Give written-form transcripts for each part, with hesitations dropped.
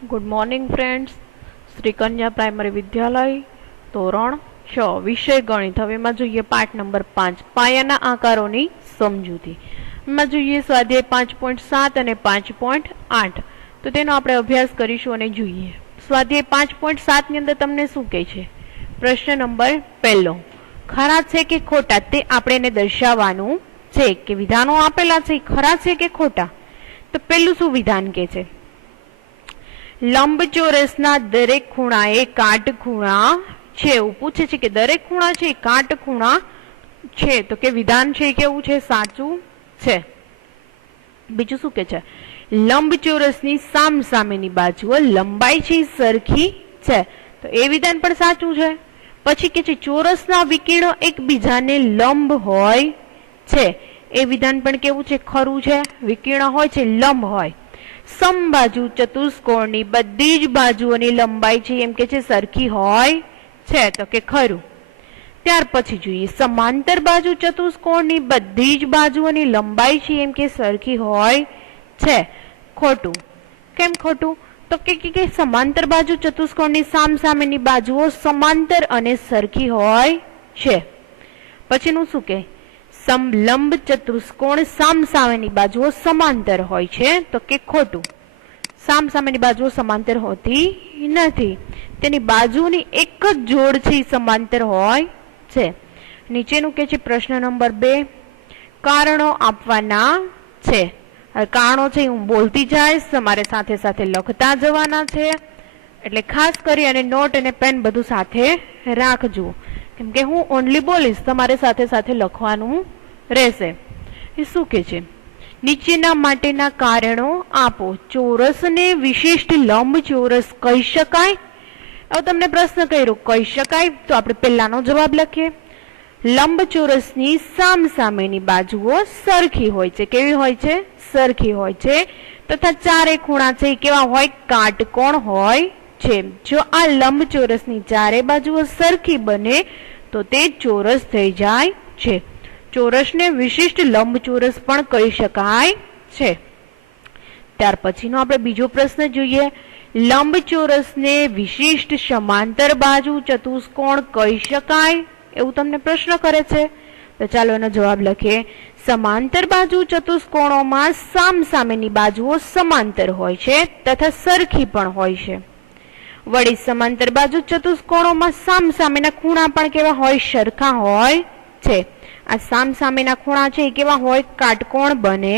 Good morning friends. Shri કન્યા primary વિદ્યાલય ધોરણ 6 વિષય ગણિત. હવે એમાં જોઈએ પાઠ નંબર 5 પાયાના આકારોની સમજૂતી. એમાં જોઈએ સ્વાધ્યાય 5.7 અને 5.8. તો તેનો આપણે અભ્યાસ કરીશું અને જોઈએ. સ્વાધ્યાય 5.7 ની અંદર તમને શું કહે છે? પ્રશ્ન નંબર પહેલો, ખરા છે કે ખોટા તે આપણે એને દર્શાવવાનું છે કે વિધાનો આપેલા છે ખરા છે કે ખોટા. તો પહેલું શું વિધાન કે છે? લંબચોરસના દરેક ખૂણાએ કાટખૂણા છે. એવું પૂછે છે કે દરેક ખૂણા છે કાટખૂણા છે, તો કે વિધાન છે કેવું છે? સાચું છે. બીજું શું કે છે? લંબચોરસની સામસામેની બાજુઓ લંબાઈ છે સરખી છે, તો એ વિધાન પણ સાચું છે. પછી કે છે ચોરસના વિકર્ણો એકબીજાને લંબ હોય છે, એ વિધાન પણ કેવું છે? ખરું છે. વિકર્ણ હોય છે લંબ હોય. સમબાજુ ચતુષ્કોણની બધી જ બાજુઓની લંબાઈ છે એમ કે છે સરખી હોય છે, તો કે ખરું. ત્યાર પછી જોઈએ સમાંતર બાજુ ચતુષ્કોણની બધી જ બાજુઓની લંબાઈ છે એમ કે સરખી હોય છે. ખોટું. કેમ ખોટું? તો કે સમાંતર બાજુ ચતુષ્કોણની સામસામેની બાજુઓ સમાંતર અને સરખી હોય છે. પછીનું શું કે? સમલંબ ચતુષ્કોણ સામસામેની બાજુઓ સમાંતર હોય છે, તો કે ખોટું. સામસામેની બાજુઓ સમાંતર હોતી નથી, તેની બાજુની એક જ જોડ છે સમાંતર હોય છે. નીચેનું કે છે પ્રશ્ન નંબર 2, કારણો આપવાના છે. કારણો છે હું બોલતી જઈશ, તમારે સાથે સાથે લખતા જવાના છે, એટલે ખાસ કરી અને નોટ અને પેન બધું સાથે રાખજો, કેમ કે હું ઓનલી બોલીશ, તમારે સાથે સાથે લખવાનું રહેશે. એ શું કે છે? નીચેના માટેના કારણો આપો. ચોરસને વિશિષ્ટ લંબચોરસ કહી શકાય? હવે તમને પ્રશ્ન કર્યો કહી શકાય, તો આપણે પહેલાનો જવાબ લખીએ. લંબચોરસની સામસામેની બાજુઓ સરખી હોય છે. કેવી હોય છે? સરખી હોય છે. તથા ચારે ખૂણા છે કેવા હોય? કાટકોણ હોય છે. જો આ લંબચોરસની ચારે બાજુઓ સરખી બને તો તે ચોરસ થઈ જાય છે. ચોરસને વિશિષ્ટ લંબચોરસ પણ કહી શકાય છે. ત્યાર પછીનો આપણે બીજો પ્રશ્ન જોઈએ. લંબચોરસને વિશિષ્ટ સમાંતર બાજુ ચતુષ્કોણ કહી શકાય? એવું તમને પ્રશ્ન કરે છે. તો ચાલો એનો જવાબ લખીએ. સમાંતર બાજુ ચતુષ્કોણોમાં સામસામેની બાજુઓ સમાંતર હોય છે તથા સરખી પણ હોય છે. વળી સમાંતર બાજુ ચતુષ્કોણોમાં સામસામેના ખૂણા પણ કેવા હોય? સરખા હોય છે. આ સામસામેના ખૂણા છે એ કેવા હોય? કાટકોણ બને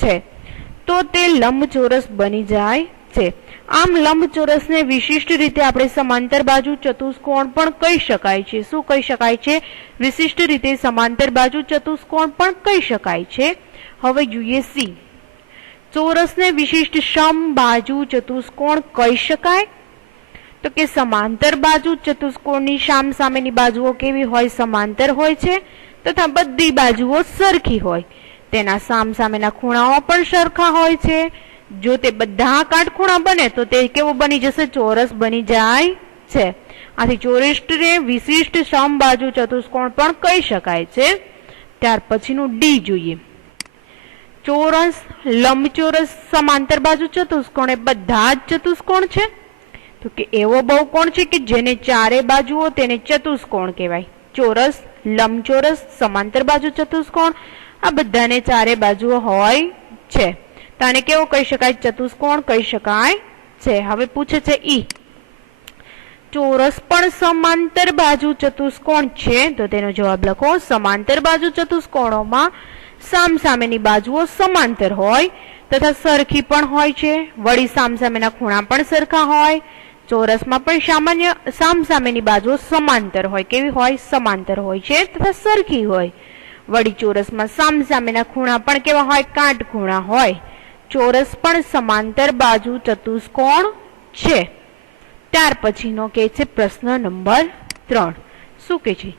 છે, તો તે લંબચોરસ બની જાય છે. આમ લંબચોરસને વિશિષ્ટ રીતે આપણે સમાંતર બાજુ ચતુષ્કોણ પણ કહી શકાય છે. શું કહી શકાય છે? વિશિષ્ટ રીતે સમાંતર બાજુ ચતુષ્કોણ પણ કહી શકાય છે. હવે જોઈએ સી. ચોરસને વિશિષ્ટ સમબાજુ ચતુષ્કોણ કહી શકાય? તો કે સમાંતર બાજુ ચતુષ્કોણની સામસામેની બાજુઓ કેવી હોય? સમાંતર હોય છે તથા બધી બાજુઓ સરખી હોય. તેના સામસામેના ખૂણાઓ પણ સરખા હોય છે. જો તે બધા કાટખૂણા બને તો તે કેવું બની જશે? ચોરસ બની જાય છે. આથી ચોરસને વિશિષ્ટ સમબાજુ ચતુષ્કોણ પણ કહી શકાય છે. ત્યાર પછીનું ડી જોઈએ. ચોરસ, લંબચોરસ, સમાંતર બાજુ ચતુષ્કોણ એ બધા જ ચતુષ્કોણ છે. તો કે એવો બહુકોણ છે કે જેને ચારે બાજુઓ તેને ચતુષ્કોણ કહેવાય. ચોરસ, લંબચોરસ, સમાંતર બાજુ ચતુષ્કોણ આ બધાને ચારે બાજુઓ હોય છે, તો આને કેવો કહી શકાય? ચતુષ્કોણ કહી શકાય છે. હવે પૂછે છે ઈ. ચોરસ પણ સમાંતર બાજુ ચતુષ્કોણ છે, તો તેનો જવાબ લખો. સમાંતર બાજુ ચતુષ્કોણોમાં સામસામેની બાજુઓ સમાંતર હોય તથા સરખી પણ હોય છે. વળી સામસામેના ખૂણા પણ સરખા હોય. ચોરસમાં પણ સામસામેની બાજુઓ સમાંતર હોય. કેવી હોય? સમાંતર હોય છે તથા સરખી હોય. વળી ચોરસમાં સામસામેના ખૂણા પણ કેવા હોય? કાટખૂણા હોય. ચોરસ પણ સમાંતર બાજુ ચતુષ્કોણ છે. ત્યાર પછીનો કે છે પ્રશ્ન નંબર 3. શું કે છે?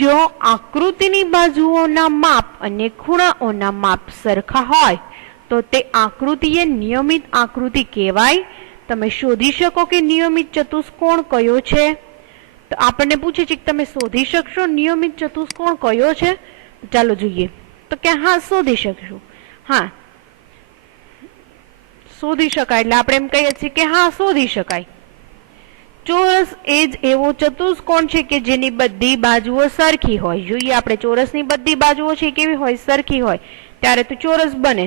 જો આકૃતિની બાજુઓના માપ અને ખૂણાઓના માપ સરખા હોય તો તે આકૃતિ એ નિયમિત આકૃતિ કહેવાય. તમે શોધી શકો કે નિયમિત ચતુષ્કોણ કયો છે? તો આપણને પૂછે છે કે તમે શોધી શકશો નિયમિત ચતુષ્કોણ કયો છે? ચાલો જોઈએ. તો કે હા, શોધી શકશું. હા, શોધી શકાય એટલે આપણે એમ કહીએ છીએ કે હા શોધી શકાય। ચોરસ એ જ એવો ચતુષ્કોણ છે કે જેની બધી બાજુઓ સરખી હોય। જોઈએ આપણે ચોરસની બધી બાજુઓ છે કેવી હોય, સરખી હોય, ત્યારે તો ચોરસ બને।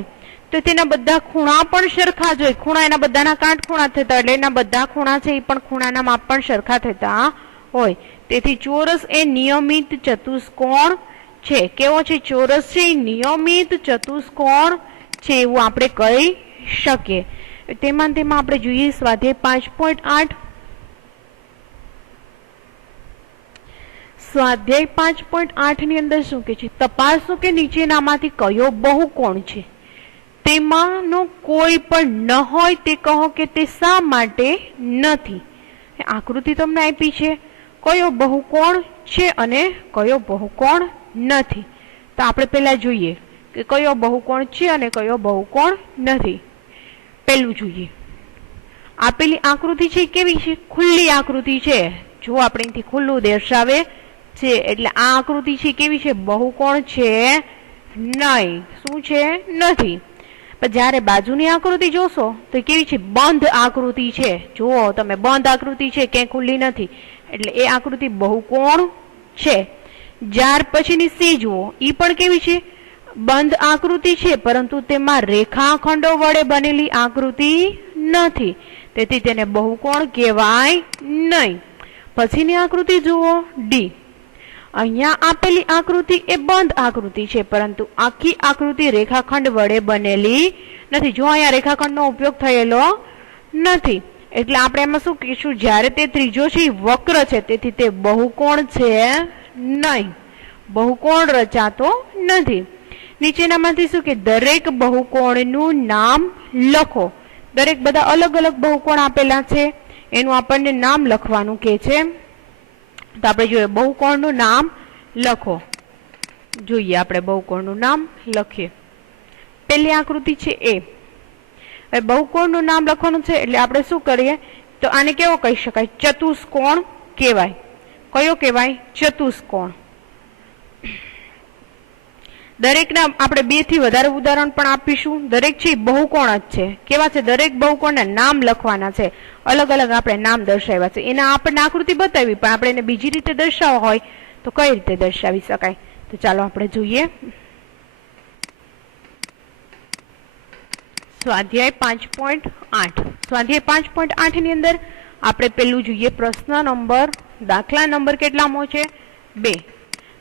તો તેના બધા ખૂણા પણ સરખા જ હોય। ખૂણા એના બધાના કાટખૂણા થતા એટલે એના બધા ખૂણા છે એ પણ ખૂણાના માપ પણ સરખા થતા હોય। તેથી ચોરસ એ નિયમિત ચતુષ્કોણ છે। કેવો છે? ચોરસ છે એ નિયમિત ચતુષ્કોણ છે એવું આપણે કહી શકીએ। તેમાં આપણે જોઈએ સ્વાધ્યાય 5.8। સ્વાધ્યાય 5.8 ની અંદર શું કે છે? તપાસો કે નીચેનામાંથી કયો બહુકોણ છે તેમાંનો કોઈ પણ ન હોય તે કહો કે તે શા માટે નથી। આકૃતિ તમને આપી છે, કયો બહુકોણ છે અને કયો બહુકોણ નથી। તો આપણે પહેલા જોઈએ કે કયો બહુકોણ છે અને કયો બહુકોણ નથી। પહેલું જોઈએ, આપેલી આકૃતિ છે કેવી છે? ખુલ્લી આકૃતિ છે। જો આપણે અહીંથી ખુલ્લું દર્શાવે છે એટલે આ આકૃતિ છે કેવી છે? બહુકોણ છે નહીં। શું છે? નથી। પણ જ્યારે બાજુની આકૃતિ જોશો તો કેવી છે? બંધ આકૃતિ છે। જુઓ તમે, બંધ આકૃતિ છે, ક્યાંય ખુલ્લી નથી, એટલે એ આકૃતિ બહુકોણ છે। ત્યાર પછીની સી જુઓ, એ પણ કેવી છે? બંધ આકૃતિ છે, પરંતુ તેમાં રેખાખંડો વડે બનેલી આકૃતિ નથી, તેથી તેને બહુકોણ કહેવાય નહીં। પછીની આકૃતિ જુઓ, ડી। અહીંયા આપેલી આકૃતિ એ બંધ આકૃતિ છે, પરંતુ આખી આકૃતિ રેખાખંડ વડે બનેલી નથી। જો અહીંયા રેખાખંડનો ઉપયોગ થયેલો નથી, એટલે આપણે એમાં શું કહીશું? જ્યારે તે ત્રીજો છે વક્ર છે, તેથી તે બહુકોણ છે નહીં, બહુકોણ રચાતો નથી। નીચેનામાંથી શું કે દરેક બહુકોણનું નામ લખો। દરેક બધા અલગ અલગ બહુકોણ આપેલા છે, એનું આપણને નામ લખવાનું કહે છે। તો આપણે જોઈએ બહુકોણનું નામ લખો। જોઈએ આપણે બહુકોણનું નામ લખીએ। પહેલી આકૃતિ છે એ। હવે બહુકોણનું નામ લખવાનું છે એટલે આપણે શું કરીએ? તો આને કેવો કહી શકાય? ચતુષ્કોણ કહેવાય। કયો કહેવાય? ચતુષ્કોણ। દરેકના આપણે 2 થી વધારે ઉદાહરણ પણ આપીશું। દરેક છે બહુકોણ જ છે। કેવા છે? દરેક બહુકોણના નામ લખવાના છે, અલગ અલગ આપણે નામ દર્શાવ્યા છે। એના આપણને આકૃતિ બતાવી, પણ આપણે એને બીજી રીતે દર્શાવવા હોય તો કઈ રીતે દર્શાવી શકાય? તો ચાલો આપણે જોઈએ સ્વાધ્યાય 5.8। સ્વાધ્યાય 5.8 ની અંદર આપણે પેલું જોઈએ પ્રશ્ન નંબર, દાખલા નંબર કેટલામો છે? 2।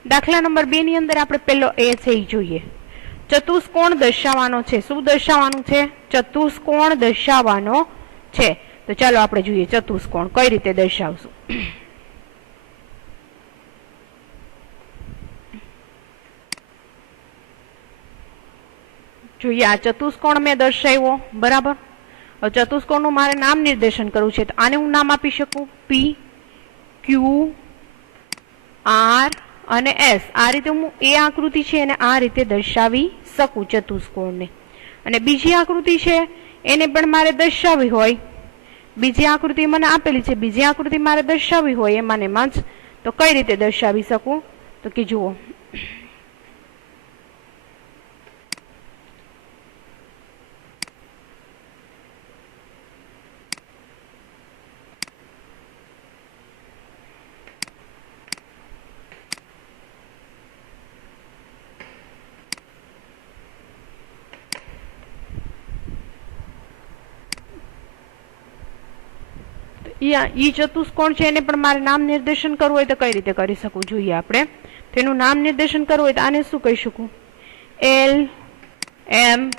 દાખલા નંબર 2 ની અંદર આપણે પેલો એ છે એ જોઈએ, ચતુષ્કોણ દર્શાવવાનો છે। શું દર્શાવવાનું છે? ચતુષ્કોણ દર્શાવવાનો છે। તો ચાલો આપણે જોઈએ ચતુષ્કોણ કઈ રીતે દર્શાવશું। જોઈએ આ ચતુષ્કોણ મેં દર્શાવ્યો, બરાબર। હવે ચતુષ્કોણનું મારે નામ નિર્દેશન કરવું છે, તો આને હું નામ આપી શકું પી, ક્યુ, આર અને એસ। આ રીતે હું એ આકૃતિ છે એને આ રીતે દર્શાવી શકું ચતુષ્કોણને। અને બીજી આકૃતિ છે એને પણ મારે દર્શાવવી હોય, બીજી આકૃતિ મને આપેલી છે, બીજી આકૃતિ મારે દર્શાવવી હોય એમાં જ, તો કઈ રીતે દર્શાવી શકું? તો કે જુઓ, ઈ ચતુષ્કોણ છે એને પણ મારે નામ નિર્દેશન કરવું હોય તો કઈ રીતે કરી શકું? જોઈએ આપણે તેનું નામ નિર્દેશન કરવું હોય તો આને શું કહી શકું? એલ, એમ,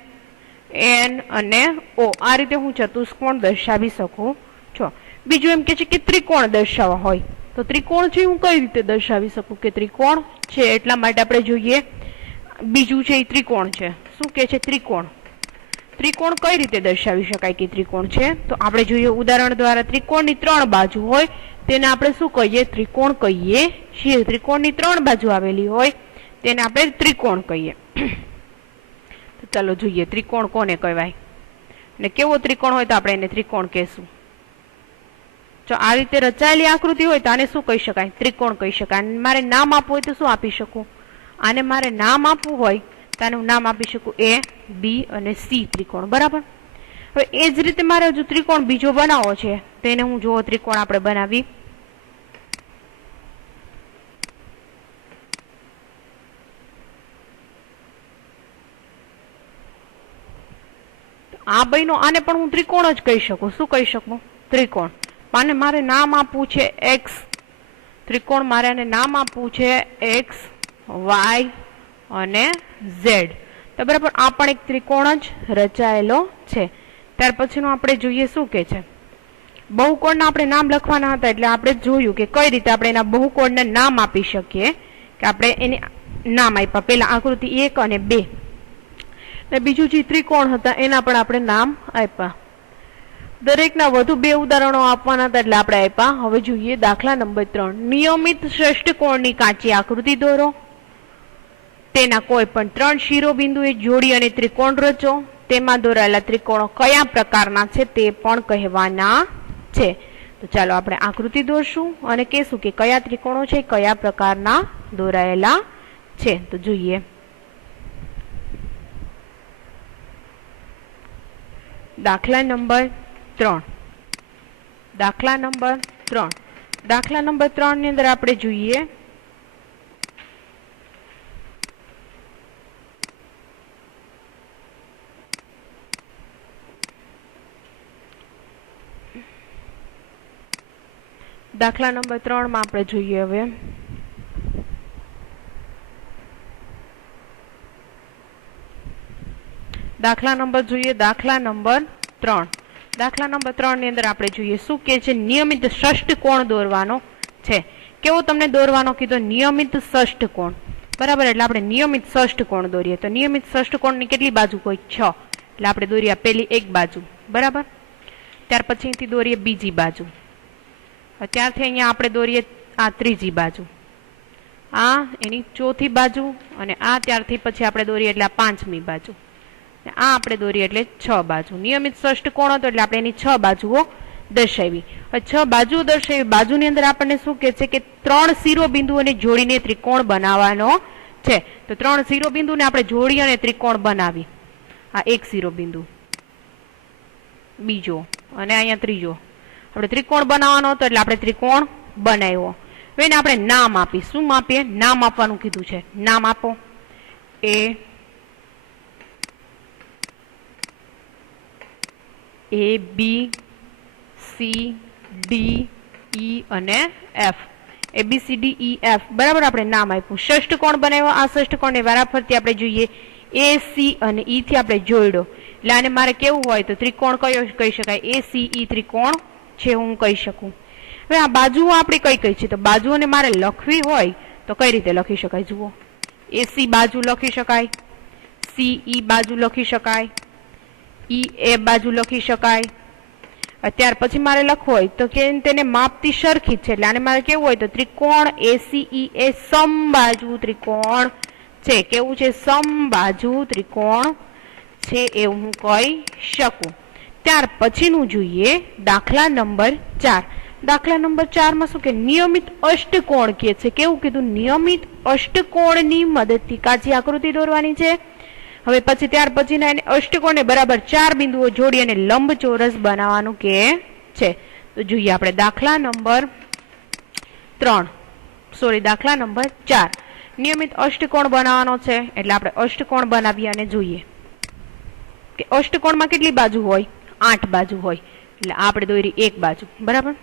એન અને ઓ। આ રીતે હું ચતુષ્કોણ દર્શાવી શકું છું। બીજું એમ કે છે કે ત્રિકોણ દર્શાવવા હોય તો ત્રિકોણ છે હું કઈ રીતે દર્શાવી શકું? કે ત્રિકોણ છે એટલા માટે આપણે જોઈએ બીજું છે એ ત્રિકોણ છે। શું કે છે? ત્રિકોણ। ત્રિકોણ કઈ રીતે દર્શાવી શકાય કે ત્રિકોણ છે? તો આપણે જોઈએ ઉદાહરણ દ્વારા, ત્રિકોણની 3 બાજુ હોય તેને આપણે શું કહીએ? ત્રિકોણ કહીએ છીએ। ત્રિકોણની 3 બાજુ આવેલી હોય તેને આપણે ત્રિકોણ કહીએ। તો ચાલો જોઈએ ત્રિકોણ કોને કહેવાય ને કેવો ત્રિકોણ હોય તો આપણે એને ત્રિકોણ કહેશું। જો આ રીતે રચાયેલી આકૃતિ હોય તો આને શું કહી શકાય? ત્રિકોણ કહી શકાય। મારે નામ આપવું હોય તો શું આપી શકું? આને મારે નામ આપવું હોય તો આનું નામ આપી શકું એ, બી અને સી ત્રિકોણ, બરાબર। હવે એ જ રીતે મારે હજુ ત્રિકોણ બીજો બનાવવો છે, તેને હું જો ત્રિકોણ આપણે બનાવી. આ બહેનો આને પણ હું ત્રિકોણ જ કહી શકું. શું કહી શકું? ત્રિકોણ. આને મારે નામ આપવું છે એક્સ. ત્રિકોણ મારે આને નામ આપવું છે એક્સ, વાય અને ઝેડ. તો બરાબર, આ પણ એક ત્રિકોણ જ રચાયેલો છે. ત્યાર પછીનું આપણે જોઈએ શું કે છે. બહુકોણના આપણે નામ લખવાના હતા, એટલે આપણે જોયું કે કઈ રીતે આપણે એના બહુકોણને નામ આપી શકીએ. કે આપણે એને નામ આપ્યા, પેલા આકૃતિ 1 અને 2, ને બીજું જે ત્રિકોણ હતા એના પણ આપણે નામ આપ્યા. દરેકના વધુ 2 ઉદાહરણો આપવાના હતા, એટલે આપણે આપ્યા. હવે જોઈએ દાખલા નંબર 3. નિયમિત ષષ્ઠકોણની કાચી આકૃતિ દોરો. તેના કોઈ પણ 3 શિરોબિંદુએ જોડી અને ત્રિકોણ રચો. તેમાં દોરાયેલા ત્રિકોણો કયા પ્રકારના છે તે પણ કહેવાના છે. તો ચાલો આપણે આકૃતિ દોરશું અને કહેશું કે કયા ત્રિકોણો છે, કયા પ્રકારના દોરાયેલા છે. તો જોઈએ. દાખલા નંબર 3. દાખલા નંબર 3. દાખલા નંબર 3 ની અંદર આપણે જોઈએ દાખલા નંબર 3 માં આપણે જોઈએ હવે દાખલા નંબર 3. દાખલા નંબર 3 ની અંદર આપણે જોઈએ શું કે છે. નિયમિત ષષ્ઠકોણ દોરવાનો છે. કેવો તમને દોરવાનો કીધો? નિયમિત ષષ્ઠકોણ. બરાબર, એટલે આપણે નિયમિત ષષ્ઠકોણ દોરીએ. તો નિયમિત ષષ્ઠકોણની કેટલી બાજુ? કોઈ 6. એટલે આપણે દોરીએ પેલી એક બાજુ. બરાબર, ત્યાર પછીથી દોરીએ બીજી બાજુ. ત્યારથી અહીંયા આપણે દોરીએ આ ત્રીજી બાજુ, આ એની ચોથી બાજુ, અને આ ત્યારથી પછી આપણે દોરીએ એટલે આ પાંચમી બાજુ, આ આપણે દોરીએ એટલે 6 બાજુ. નિયમિત ષષ્ઠકોણ હતો એટલે આપણે એની 6 બાજુઓ દર્શાવી. 6 બાજુઓ દર્શાવી. બાજુની અંદર આપણને શું કહે છે કે 3 શિરોબિંદુઓને જોડીને ત્રિકોણ બનાવવાનો છે. તો 3 શિરોબિંદુને આપણે જોડી અને ત્રિકોણ બનાવી. આ એક શિરોબિંદુ, બીજો અને અહીંયા ત્રીજો. આપણે ત્રિકોણ બનાવવાનો હતો એટલે આપણે ત્રિકોણ બનાવ્યો. હવે એને આપણે નામ આપી. શું આપીએ? નામ આપવાનું કીધું છે. નામ આપો. A B C D E અને F. ABCDEF. બરાબર, આપણે નામ આપ્યું. ષષ્ઠકોણ બનાવ્યો. આ ષષ્ઠકોણને વારાફરતી આપણે જોઈએ AC અને E થી આપણે જોડ્યો. એટલે આને મારે કેવું હોય તો ત્રિકોણ કયો કહી શકાય? ACE ત્રિકોણ છે હું કહી શકું. હવે આ બાજુઓ આપણે કઈ કઈ છે? તો બાજુઓને મારે લખવી હોય તો કઈ રીતે લખી શકાય? જુઓ, AC બાજુ લખી શકાય, CE બાજુ લખી શકાય, EA બાજુ લખી શકાય. ત્યાર પછી મારે લખવું હોય તો કે તેને માપતી સરખી છે. એટલે આને મારે કેવું હોય તો ત્રિકોણ ACE એ સમબાજુ ત્રિકોણ છે. કેવું છે? સમબાજુ ત્રિકોણ છે એવું હું કહી શકું. ત્યાર પછીનું જોઈએ દાખલા નંબર 4. દાખલા નંબર 4 માં શું કે નિયમિત અષ્ટકોણ કે છે. કેવું કીધું? નિયમિત અષ્ટકોણની મદદથી કાચી આકૃતિ દોરવાની છે. હવે પછી ત્યાર પછીના એને અષ્ટકોણને બરાબર 4 બિંદુઓ જોડી અને લંબચોરસ બનાવવાનું કે છે. તો જોઈએ આપણે દાખલા નંબર 3, દાખલા નંબર 4. નિયમિત અષ્ટકોણ બનાવવાનો છે એટલે આપણે અષ્ટકોણ બનાવીએ અને જોઈએ કે અષ્ટકોણમાં કેટલી બાજુ હોય? 8 બાજુ હોય. એટલે આપણે દોરી એક બાજુ. બરાબર,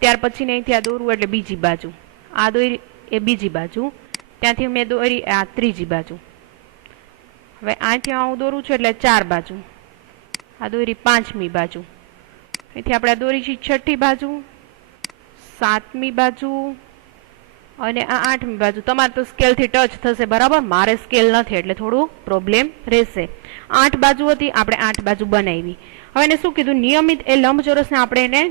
ત્યાર પછી અહીંથી આ દોરવું એટલે બીજી બાજુ, આ દોરી એ બીજી બાજુ, ત્યાંથી મેં દોરી આ ત્રીજી બાજુ. હવે અહીંથી હું દોરું છું એટલે 4 બાજુ, આ દોરી પાંચમી બાજુ, અહીંથી આપણે આ દોરી છે છઠ્ઠી બાજુ, સાતમી બાજુ અને આ આઠમી બાજુ. તમારે તો સ્કેલથી ટચ થશે. બરાબર, મારે સ્કેલ નથી એટલે થોડું પ્રોબ્લેમ રહેશે. 8 બાજુ હતી, આપણે 8 બાજુ બનાવી. હવે એને શું કીધું? નિયમિત એ લંબચોરસને આપણે એને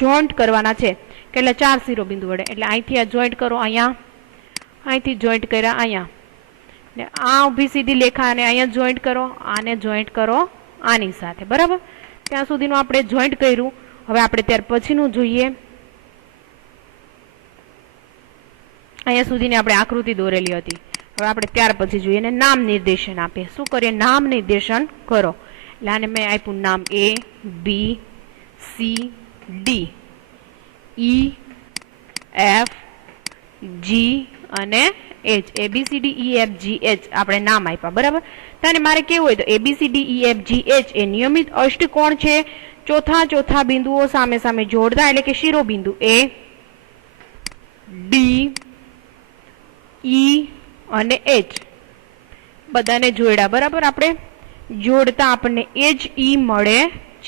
જોઈન્ટ કરવાના છે. એટલે 4 શિરોબિંદુ વડે. એટલે અહીંથી આ જોઈન્ટ કરો અહીંયા, અહીંથી જોઈન્ટ કર્યા અહીંયા, ને આ ઊભી સીધી લેખા અને અહીંયા જોઈન્ટ કરો, આને જોઈન્ટ કરો આની સાથે. બરાબર, ત્યાં સુધીનું આપણે જોઈન્ટ કર્યું. હવે આપણે ત્યાર પછીનું જોઈએ. અહીંયા સુધીની આપણે આકૃતિ દોરેલી હતી. હવે આપણે ત્યાર પછી જોઈએ અને નામ નિર્દેશન આપીએ. શું કરીએ? નામ નિર્દેશન કરો. આને મેં આપ્યું નામ A B C D E F G અને H ABCD E F G H આપણે નામ આપ્યા બરાબર. તો મારે કેવું હોય તો ABCD E F G H એ નિયમિત અષ્ટકોણ છે. ચોથા ચોથા બિંદુઓ સામે સામે જોડતા એટલે કે શિરોબિંદુ A D E અને H બધાને જોડ્યા બરાબર. આપણે જોડતા આપણને HE મળે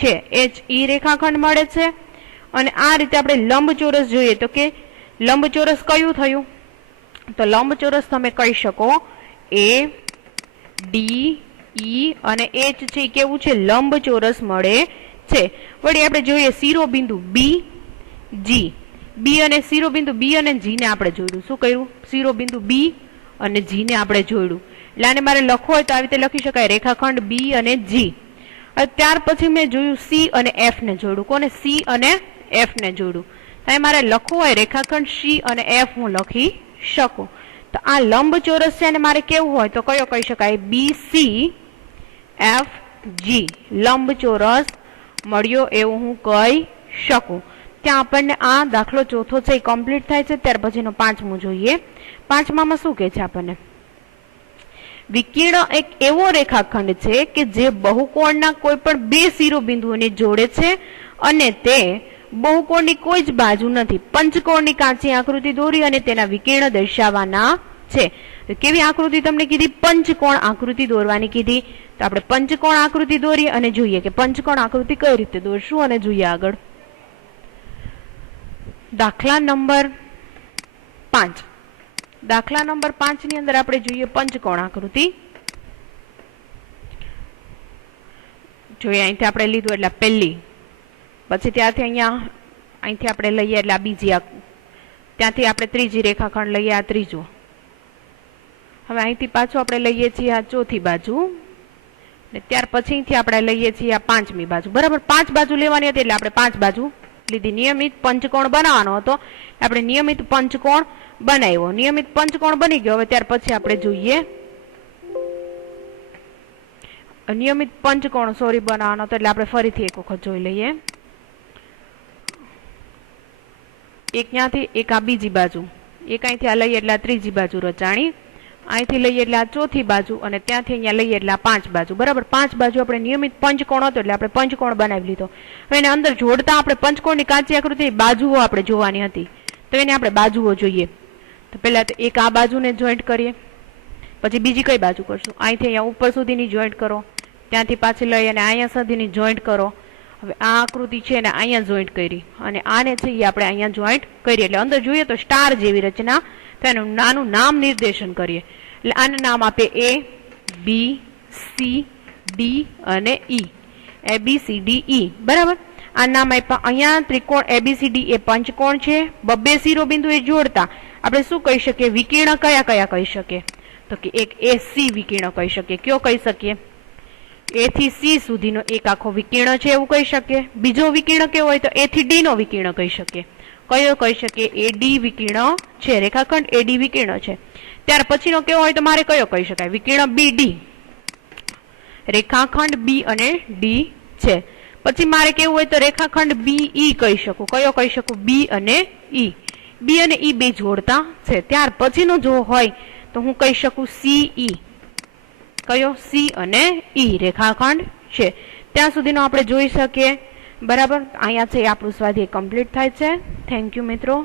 છે. HE રેખાખંડ મળે છે. અને આ રીતે આપણે લંબચોરસ જોઈએ તો કે લંબચોરસ કયું થયું તો લંબચોરસ તમે કહી શકો A D E અને H છે કેવું છે લંબચોરસ મળે છે. વળી આપણે જોઈએ શિરોબિંદુ B G B અને શિરોબિંદુ B અને G ને આપણે જોડ્યું. શું કર્યું શિરોબિંદુ B અને G ને આપણે જોડ્યું. એટલે આને મારે લખવું હોય તો આવી રીતે લખી શકાય રેખાખંડ B અને G. ત્યાર પછી મેં જોયું C અને F ને જોડું. કોને C અને F ને જોડું. તો મારે લખવું હોય રેખાખંડ C અને F હું લખી શકું. તો આ લંબચોરસ છે અને મારે કેવું હોય તો કયો કહી શકાય BC F G લંબચોરસ મળ્યો એવું હું કહી શકું. ત્યાં આપણને આ દાખલો ચોથો છે એ કમ્પ્લીટ થાય છે. ત્યાર પછીનો પાંચમું જોઈએ. પાંચમામાં શું કહે છે આપણને વિકર્ણ એક એવો રેખાખંડ છે કે જે બહુકોણના કોઈ પણ બે શિરોબિંદુઓને જોડે છે અને તે બહુકોણની કોઈ જ બાજુ નથી. પંચકોણની કાચી આકૃતિ દોરી અને તેના વિકર્ણ દર્શાવવાના છે. કેવી આકૃતિ તમને કીધી પંચકોણ આકૃતિ દોરવાની કીધી. તો આપણે પંચકોણ આકૃતિ દોરીએ અને જોઈએ કે પંચકોણ આકૃતિ કઈ રીતે દોરશું અને જોઈએ આગળ. દાખલા નંબર 5 દાખલા નંબર 5 ની અંદર આપણે જોઈએ પંચકોણ આકૃતિ. જોઈએ અહીંથી આપણે લીધું એટલે પહેલી, પછી ત્યાંથી અહીંથી આપણે લઈએ એટલે આ બીજી, ત્યાંથી આપણે ત્રીજી રેખાખંડ લઈએ આ ત્રીજો. હવે અહીંથી પાછું આપણે લઈએ છીએ આ ચોથી બાજુ ને ત્યાર પછીથી આપણે લઈએ છીએ આ પાંચમી બાજુ બરાબર. 5 બાજુ લેવાની હતી એટલે આપણે 5 બાજુ લીધી. નિયમિત પંચકોણ બનાવવાનો હતો આપણે નિયમિત પંચકોણ બનાવ્યો. નિયમિત પંચકોણ બની ગયો. હવે ત્યાર પછી આપણે જોઈએ નિયમિત પંચકોણ બનાવવાનો હતો એટલે આપણે ફરીથી એક વખત જોઈ લઈએ. એક ત્યાંથી એક આ બીજી બાજુ, એક અહીંથી આ લઈએ એટલે આ ત્રીજી બાજુ રચાણી, અહીંથી લઈએ એટલે આ ચોથી બાજુ અને ત્યાંથી અહીંયા લઈએ એટલે આ 5 બાજુ બરાબર. 5 બાજુ આપણે નિયમિત પંચકોણ હતો એટલે આપણે પંચકોણ બનાવી લીધો. હવે એને અંદર જોડતા આપણે પંચકોણની કાચી આકૃતિ બાજુઓ આપણે જોવાની હતી તો એને આપણે બાજુઓ જોઈએ. તો પહેલા તો એક આ બાજુને જોઈન્ટ કરીએ, પછી બીજી કઈ બાજુ કરશું અહીંથી અહીંયા ઉપર સુધીની જોઈન્ટ કરો, ત્યાંથી પાછી લઈ અને અહીંયા સુધીની જોઈન્ટ કરો. હવે આ આકૃતિ છે ને અહીંયા જોઈન્ટ કરી અને આને છે એ આપણે અહીંયા જોઈન્ટ કરીએ એટલે અંદર જોઈએ તો સ્ટાર જેવી રચના. તો એનું નાનું નામ નિર્દેશન કરીએ એટલે આને નામ આપે A B C D અને E ABCD E બરાબર. આ નામ આપ્યા. અહીંયા ત્રિકોણ ABCD એ પંચકોણ છે. બબ્બે શિરોબિંદુ એ જોડતા આપણે શું કહી શકીએ વિકર્ણ કયા કયા કહી શકીએ તો કે એક AC વિકર્ણ કહી શકીએ. કયો કહી શકીએ A થી C સુધીનો એક આખો વિકર્ણ છે એવું કહી શકીએ. બીજો વિકર્ણ કેવો હોય તો A થી D નો વિકર્ણ કહી શકીએ. કયો કહી શકીએ AD વિકર્ણ છે. રેખાખંડ AD વિકર્ણ છે. ત્યાર પછીનો કેવો હોય તો મારે કયો કહી શકાય વિકર્ણ BD. રેખાખંડ B અને D છે. પછી મારે કેવું હોય તો રેખાખંડ BE કહી શકું. કયો કહી શકું B અને E. B અને E બે જોડતા છે. ત્યાર પછીનો જો હોય તો હું કહી શકું CE. કયો C અને E રેખાખંડ છે. ત્યાં સુધીનો આપણે જોઈ શકીએ બરાબર. અહીંયા છે આપણું સ્વાધ્યાય કમ્પ્લીટ થાય છે. થેન્ક યુ મિત્રો.